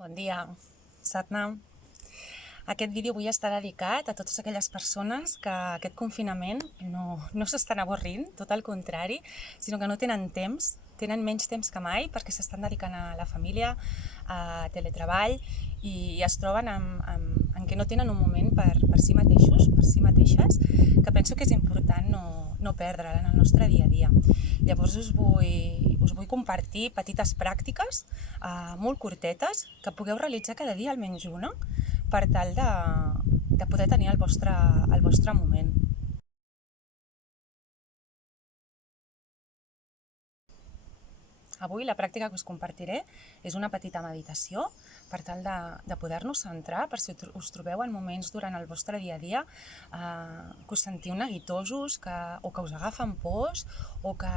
Bon dia, Satnam. Aquest vídeo avui està dedicat a totes aquelles persones que aquest confinament no s'estan avorrint, tot el contrari, sinó que no tenen temps, tenen menys temps que mai perquè s'estan dedicant a la família, a teletreball i es troben en què no tenen un moment per si mateixos, per si mateixes, que penso que és important no perdre en el nostre dia a dia. Llavors us vull compartir petites pràctiques molt curtetes que pugueu realitzar cada dia almenys una per tal de poder tenir el vostre moment. Avui la pràctica que us compartiré és una petita meditació per tal de poder-nos centrar, per si us trobeu en moments durant el vostre dia a dia que us sentiu neguitosos o que us agafen pors o que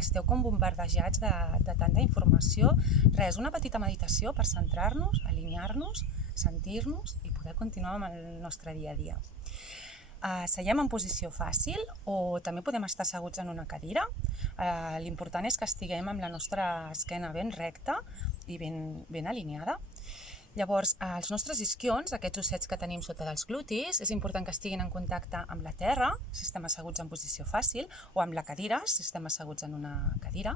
esteu com bombardejats de tanta informació. Res, una petita meditació per centrar-nos, alinear-nos, sentir-nos i poder continuar amb el nostre dia a dia. Seiem en posició fàcil o també podem estar asseguts en una cadira. L'important és que estiguem amb la nostra esquena ben recta i ben alineada. Llavors, els nostres isquions, aquests ossets que tenim sota dels glutis, és important que estiguin en contacte amb la terra, si estem asseguts en posició fàcil, o amb la cadira, si estem asseguts en una cadira,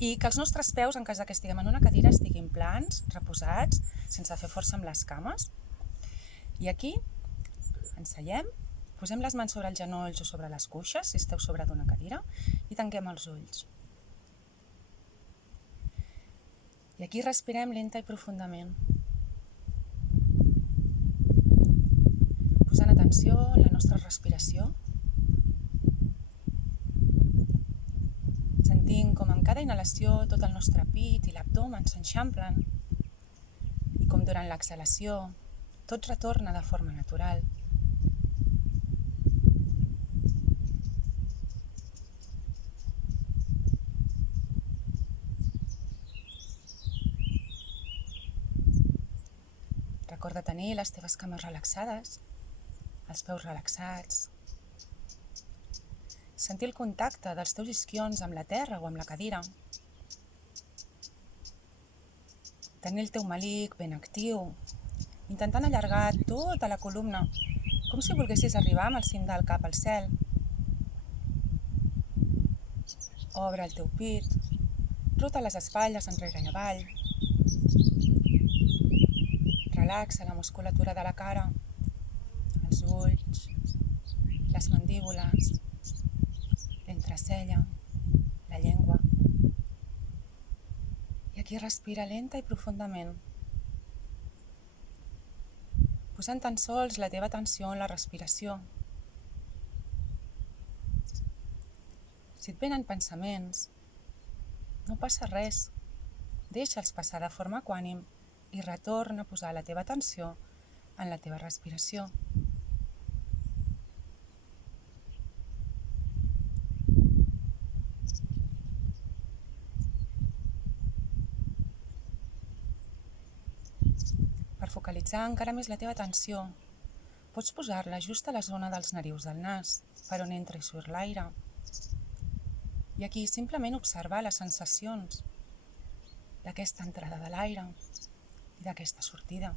i que els nostres peus, en cas que estiguem en una cadira, estiguin plans, reposats, sense fer força amb les cames. I aquí ens seiem, posem les mans sobre els genolls o sobre les cuixes, si esteu sobre d'una cadira, i tanquem els ulls. I aquí respirem lenta i profundament, posant atenció a la nostra respiració, sentint com amb cada inhalació tot el nostre pit i l'abdomen s'enxamplen i com durant l'exhalació tot retorna de forma natural. Recorda tenir les teves cames relaxades, els peus relaxats. Sentir el contacte dels teus isquions amb la terra o amb la cadira. Tenir el teu melic ben actiu, intentant allargar tota la columna, com si volguessis arribar amb el cim del cap al cel. Obre el teu pit, rota les espatlles enrere i avall. Relaxa la musculatura de la cara, els ulls, les mandíbules, l'entrecella, la llengua. I aquí respira lenta i profundament, posant tan sols la teva atenció en la respiració. Si et venen pensaments, no passa res, deixa'ls passar de forma equànime i retorna a posar la teva atenció en la teva respiració. Per focalitzar encara més la teva atenció, pots posar-la just a la zona dels narius del nas, per on entra i surt l'aire. I aquí simplement observar les sensacions d'aquesta entrada de l'aire i d'aquesta sortida.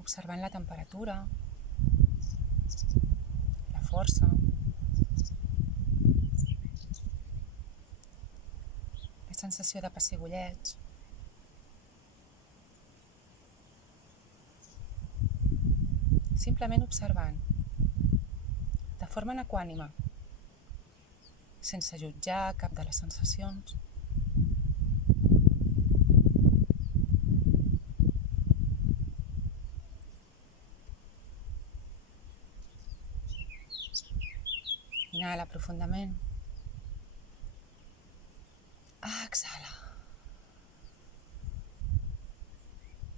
Observant la temperatura, la força, la sensació de pessigolleig. Simplement observant, de forma equànime, sense jutjar cap de les sensacions. Inhala profundament. Exhala.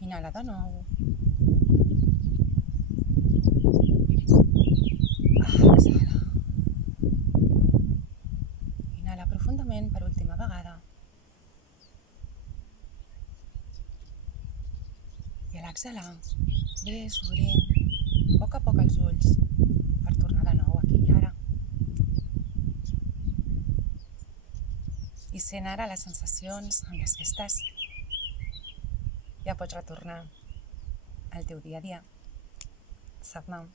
Inhala de nou. Exhala. Inhala profundament per última vegada. I a l'exhalar, ves obrint a poc els ulls per tornar de nou aquí i ara. i sent ara les sensacions amb les que estàs. Ja pots retornar al teu dia a dia. Satnam.